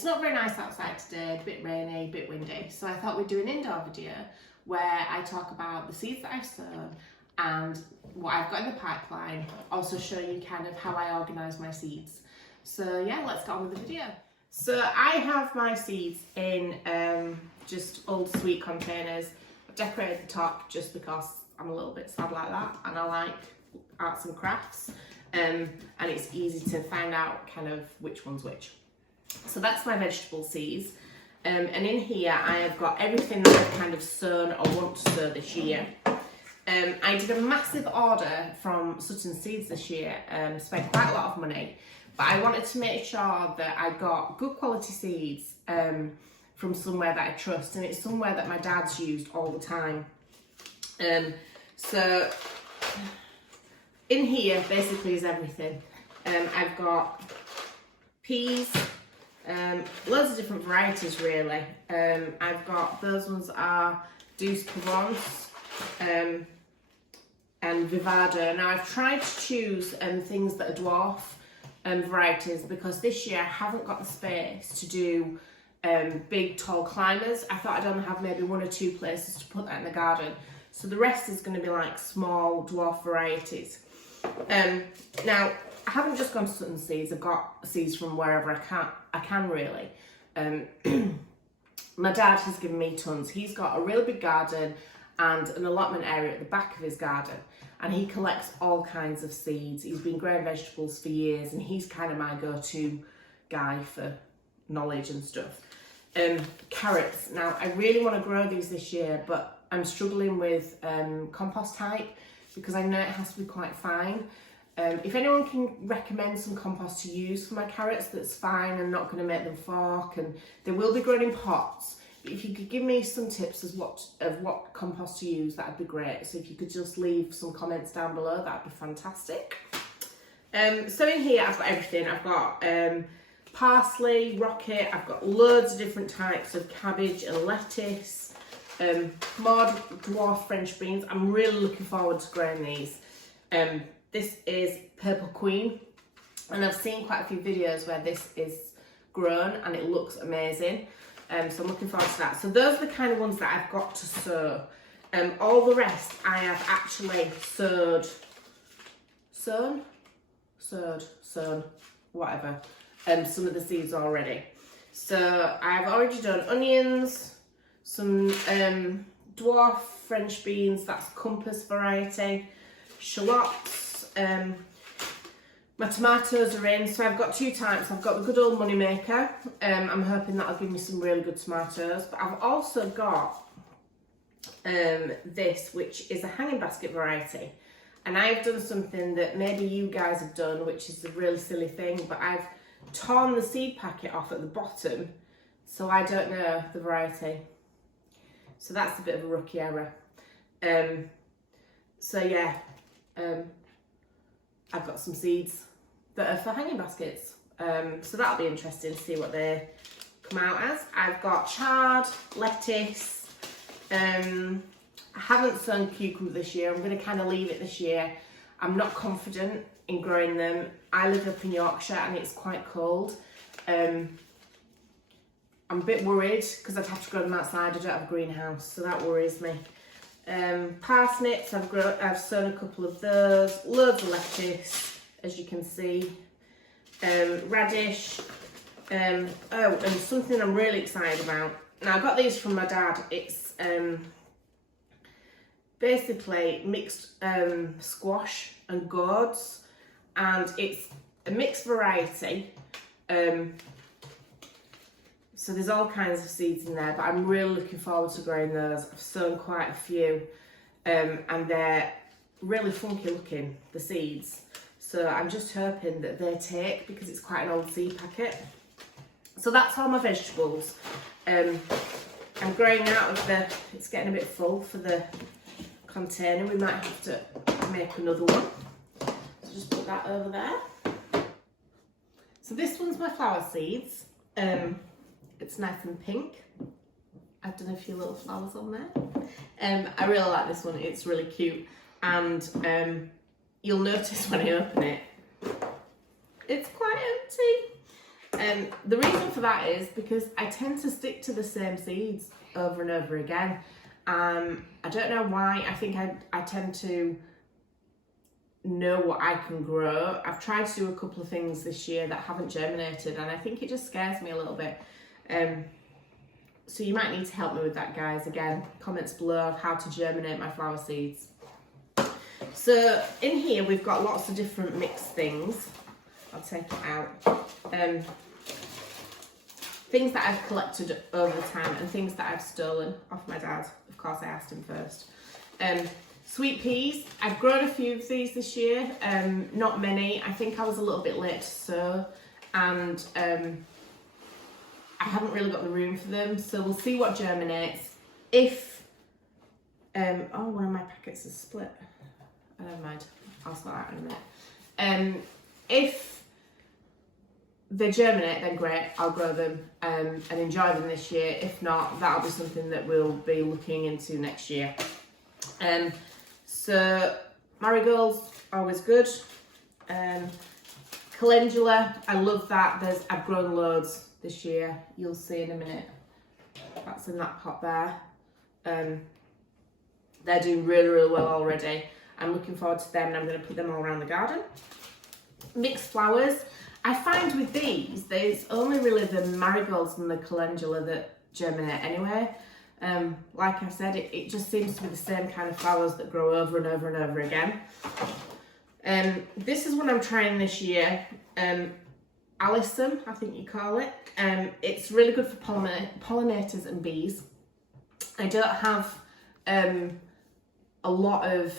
it's not very nice outside today, a bit rainy, a bit windy, so I thought we'd do an indoor video where I talk about the seeds that I've sown and what I've got in the pipeline, also show you kind of how I organise my seeds. So yeah, let's get on with the video. So I have my seeds in just old sweet containers. I've decorated the top just because I'm a little bit sad like that and I like arts and crafts, and it's easy to find out kind of which one's which. So that's my vegetable seeds, and in here I have got everything that I've kind of sown or want to sow this year. I did a massive order from Sutton Seeds this year, spent quite a lot of money, but I wanted to make sure that I got good quality seeds from somewhere that I trust, and it's somewhere that my dad's used all the time. So in here basically is everything. I've got peas, loads of different varieties really. I've got, those ones are Douce Provence and Vivado. Now I've tried to choose things that are dwarf varieties because this year I haven't got the space to do big tall climbers. I thought I'd only have maybe 1 or 2 places to put that in the garden. So the rest is going to be like small dwarf varieties. Now I haven't just gone to Sutton Seeds, I've got seeds from wherever I can really. My dad has given me tons. He's got a real big garden and an allotment area at the back of his garden, and he collects all kinds of seeds. He's been growing vegetables for years and he's kind of my go-to guy for knowledge and stuff. Carrots, now I really want to grow these this year, but I'm struggling with compost type because I know it has to be quite fine. If anyone can recommend some compost to use for my carrots that's fine and not going to make them fork, and they will be grown in pots, but if you could give me some tips of what compost to use, that'd be great. So if you could just leave some comments down below, that'd be fantastic. So in here I've got everything. I've got parsley, rocket, I've got loads of different types of cabbage and lettuce, more dwarf French beans. I'm really looking forward to growing these. This is Purple Queen, and I've seen quite a few videos where this is grown and it looks amazing. So I'm looking forward to that. So those are the kind of ones that I've got to sow. All the rest I have actually sown, whatever, some of the seeds already. So I've already done onions, some dwarf French beans, that's Compass variety, shallots, my tomatoes are in, so I've got 2 types. I've got the good old moneymaker, I'm hoping that'll give me some really good tomatoes, but I've also got this, which is a hanging basket variety, and I've done something that maybe you guys have done, which is a really silly thing, but I've torn the seed packet off at the bottom, so I don't know the variety. So that's a bit of a rookie error. So yeah, I've got some seeds that are for hanging baskets. So that'll be interesting to see what they come out as. I've got chard, lettuce. I haven't sown cucumber this year. I'm going to kind of leave it this year. I'm not confident in growing them. I live up in Yorkshire and it's quite cold. I'm a bit worried because I'd have to grow them outside. I don't have a greenhouse, so that worries me. Parsnips, I've sown a couple of those. Loads of lettuce, as you can see. Radish. Oh, and something I'm really excited about. Now, I got these from my dad. It's basically mixed squash and gourds, and it's a mixed variety. So there's all kinds of seeds in there, but I'm really looking forward to growing those. I've sown quite a few, and they're really funky looking, the seeds. So I'm just hoping that they take, because it's quite an old seed packet. So that's all my vegetables. I'm growing out of it's getting a bit full for the container. We might have to make another one. So just put that over there. So this one's my flower seeds. It's nice and pink. I've done a few little flowers on there. I really like this one, it's really cute. And you'll notice when I open it, it's quite empty. The reason for for that is because I tend to stick to the same seeds over and over again. I don't know why. I think I tend to know what I can grow. I've tried to do a couple of things this year that haven't germinated, and I think it just scares me a little bit. So you might need to help me with that, guys. Again, comments below of how to germinate my flower seeds. So in here we've got lots of different mixed things. I'll take it out. Things that I've collected over time and things that I've stolen off my dad. Of course, I asked him first. Sweet peas. I've grown a few of these this year. Not many. I think I was a little bit late to sow, and I haven't really got the room for them. So we'll see what germinates. If oh, one of my packets is split. Never mind. I'll sort that in a minute. If they germinate, then great, I'll grow them and enjoy them this year. If not, that'll be something that we'll be looking into next year. So marigolds, always good. Calendula, I love that. I've grown loads this year. You'll see in a minute. That's in that pot there. They're doing really, really well already. I'm looking forward to them, and I'm going to put them all around the garden. Mixed flowers. I find with these, there's only really the marigolds and the calendula that germinate anyway. Like I said, it just seems to be the same kind of flowers that grow over and over and over again. This is what I'm trying this year. Alyssum, I think you call it. It's really good for pollinators and bees. I don't have a lot of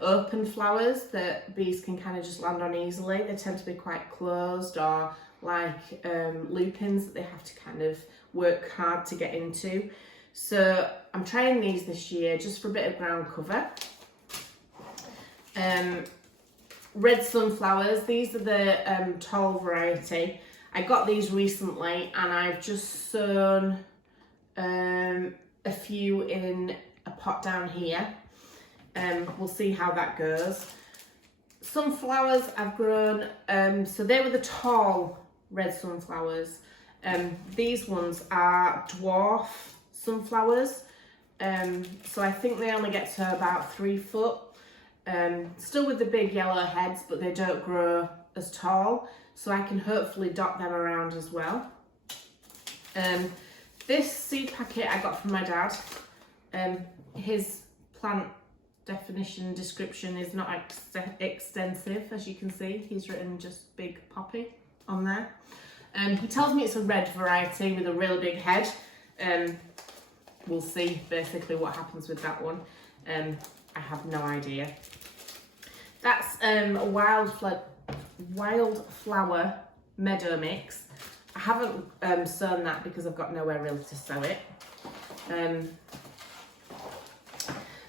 open flowers that bees can kind of just land on easily. They tend to be quite closed, or like lupins that they have to kind of work hard to get into. So I'm trying these this year just for a bit of ground cover. Red sunflowers, these are the tall variety. I got these recently, and I've just sown a few in a pot down here. We'll see how that goes. Sunflowers I've grown, so they were the tall red sunflowers. These ones are dwarf sunflowers, so I think they only get to about 3 foot. Still with the big yellow heads, but they don't grow as tall, so I can hopefully dot them around as well. This seed packet I got from my dad. His plant definition description is not extensive, as you can see. He's written just big poppy on there. He tells me it's a red variety with a really big head. We'll see basically what happens with that one. I have no idea. That's a wildflower meadow mix. I haven't sown that because I've got nowhere really to sow it.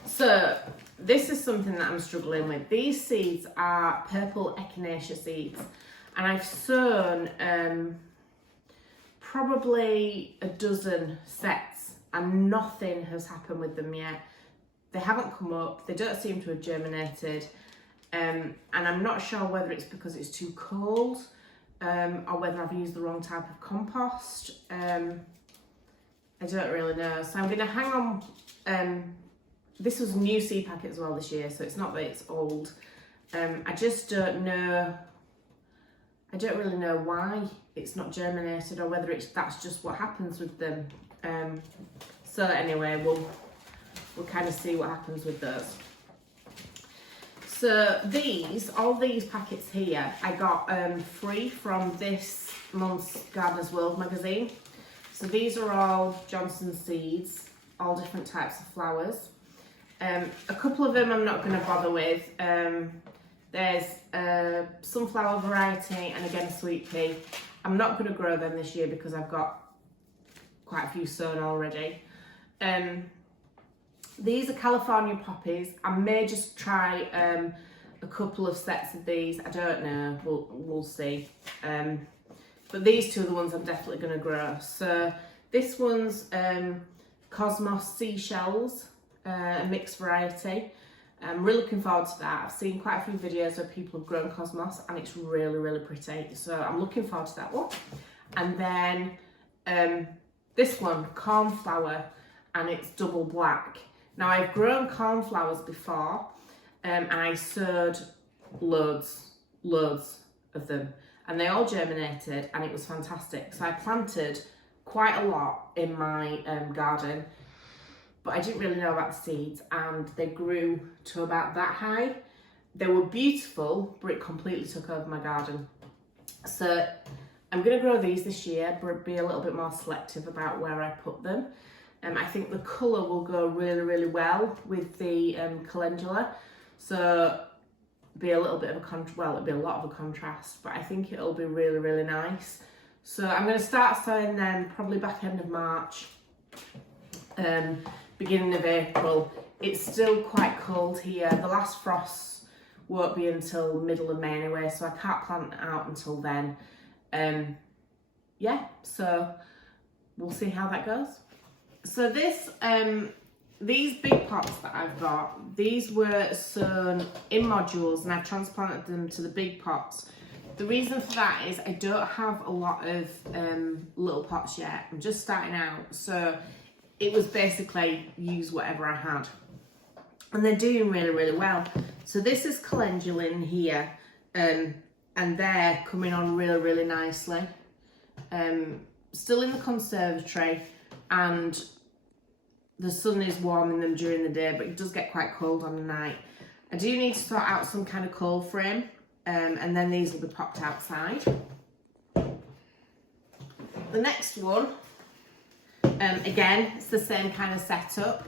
So this is something that I'm struggling with. These seeds are purple echinacea seeds, and I've sown probably a dozen sets, and nothing has happened with them yet. They haven't come up, they don't seem to have germinated, and I'm not sure whether it's because it's too cold or whether I've used the wrong type of compost. I don't really know, so I'm going to hang on. This was a new seed packet as well this year, so it's not that it's old. I just don't know. I don't really know why it's not germinated, or whether that's just what happens with them. So anyway, we'll kind of see what happens with those. So all these packets here, I got free from this month's Gardener's World magazine. So these are all Johnson seeds, all different types of flowers. A couple of them I'm not going to bother with. There's a sunflower variety and again a sweet pea. I'm not going to grow them this year because I've got quite a few sown already. These are California poppies. I may just try a couple of sets of these. I don't know. We'll see. But these two are the ones I'm definitely going to grow. So this one's Cosmos Seashells, a mixed variety. I'm really looking forward to that. I've seen quite a few videos where people have grown Cosmos, and it's really, really pretty. So I'm looking forward to that one. And then this one, cornflower, and it's double black. Now I've grown cornflowers before, and I sowed loads of them, and they all germinated, and it was fantastic. So I planted quite a lot in my garden, but I didn't really know about the seeds, and they grew to about that high. They were beautiful, but it completely took over my garden. So I'm going to grow these this year, but be a little bit more selective about where I put them. I think the colour will go really well with the calendula. So be a little bit of a it'll be a lot of a contrast, but I think it'll be really nice. So I'm going to start sowing them probably back end of March, beginning of April. It's still quite cold here. The last frosts won't be until middle of May anyway, so I can't plant out until then. Yeah, so we'll see how that goes. So these big pots that I've got, these were sown in modules, and I've transplanted them to the big pots. The reason for that is I don't have a lot of little pots yet. I'm just starting out, so it was basically use whatever I had. And they're doing really well. So this is calendula in here, and they're coming on really nicely. Still in the conservatory, and the sun is warming them during the day, but it does get quite cold on the night. I do need to sort out some kind of cold frame, and then these will be popped outside. The next one, again, it's the same kind of setup.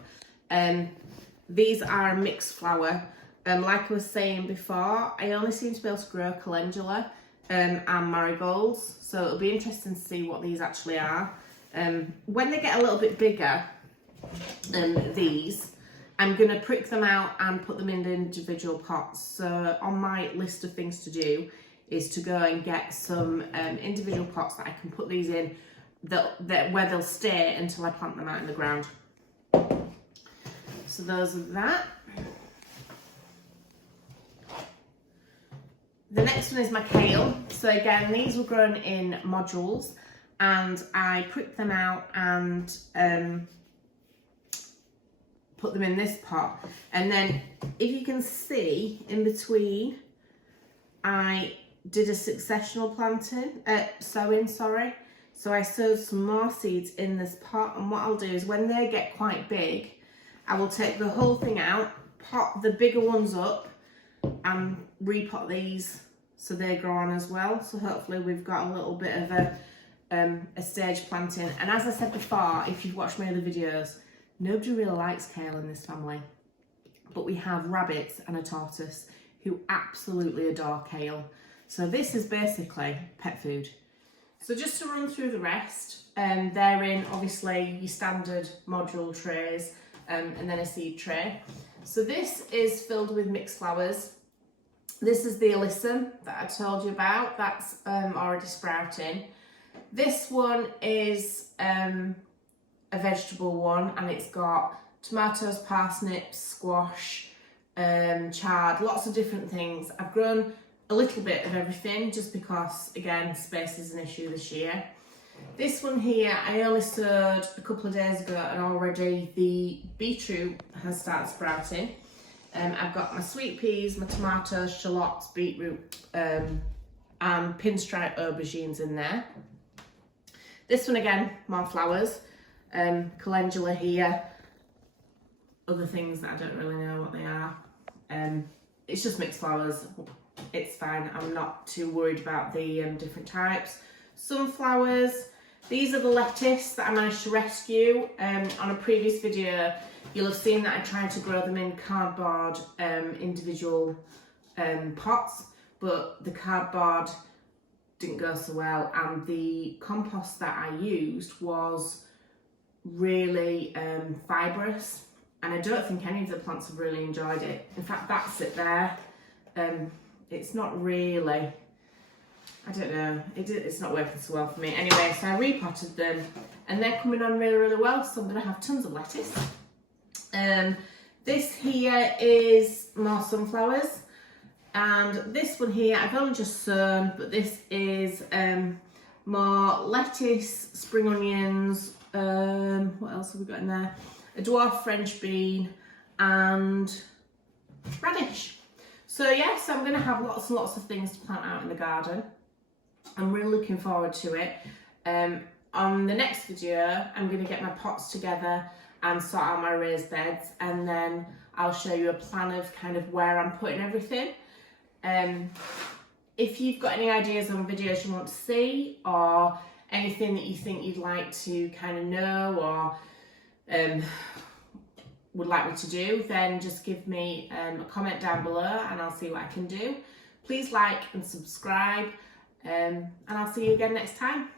These are a mixed flower. Like I was saying before, I only seem to be able to grow calendula and marigolds, so it'll be interesting to see what these actually are. When they get a little bit bigger, these, I'm going to prick them out and put them in the individual pots. So on my list of things to do is to go and get some individual pots that I can put these in, where they'll stay until I plant them out in the ground. So those are that. The next one is my kale. So again, these were grown in modules, and I pricked them out and put them in this pot. And then if you can see in between, I did a successional sowing. So I sowed some more seeds in this pot, and what I'll do is when they get quite big, I will take the whole thing out, pot the bigger ones up, and repot these so they grow on as well. So hopefully we've got a little bit of a stage planting. And as I said before, if you've watched my other videos, nobody really likes kale in this family, but we have rabbits and a tortoise who absolutely adore kale. So this is basically pet food. So just to run through the rest, they're in obviously your standard module trays, and then a seed tray. So this is filled with mixed flowers. This is the alyssum that I told you about. That's already sprouting. This one is a vegetable one, and it's got tomatoes, parsnips, squash, chard, lots of different things. I've grown a little bit of everything just because, again, space is an issue this year. This one here, I only sowed a couple of days ago, and already the beetroot has started sprouting. I've got my sweet peas, my tomatoes, shallots, beetroot, and pinstripe aubergines in there. This one again, more flowers. Calendula here. Other things that I don't really know what they are. It's just mixed flowers. It's fine. I'm not too worried about the different types. Sunflowers. These are the lettuce that I managed to rescue. On a previous video, you'll have seen that I tried to grow them in cardboard individual pots, but the cardboard didn't go so well, and the compost that I used was really fibrous, and I don't think any of the plants have really enjoyed it. In fact, that's it there. It's not really, I don't know, it's not working so well for me. Anyway, so I repotted them, and they're coming on really well, so I'm going to have tons of lettuce. This here is more sunflowers, and this one here I've only just sown, but this is more lettuce, spring onions, what else have we got in there? A dwarf French bean and radish. So yes, I'm going to have lots and lots of things to plant out in the garden. I'm really looking forward to it. On the next video, I'm going to get my pots together and sort out my raised beds, and then I'll show you a plan of kind of where I'm putting everything. If you've got any ideas on videos you want to see, or anything that you think you'd like to kind of know, or would like me to do, then just give me a comment down below and I'll see what I can do. Please like and subscribe, and I'll see you again next time.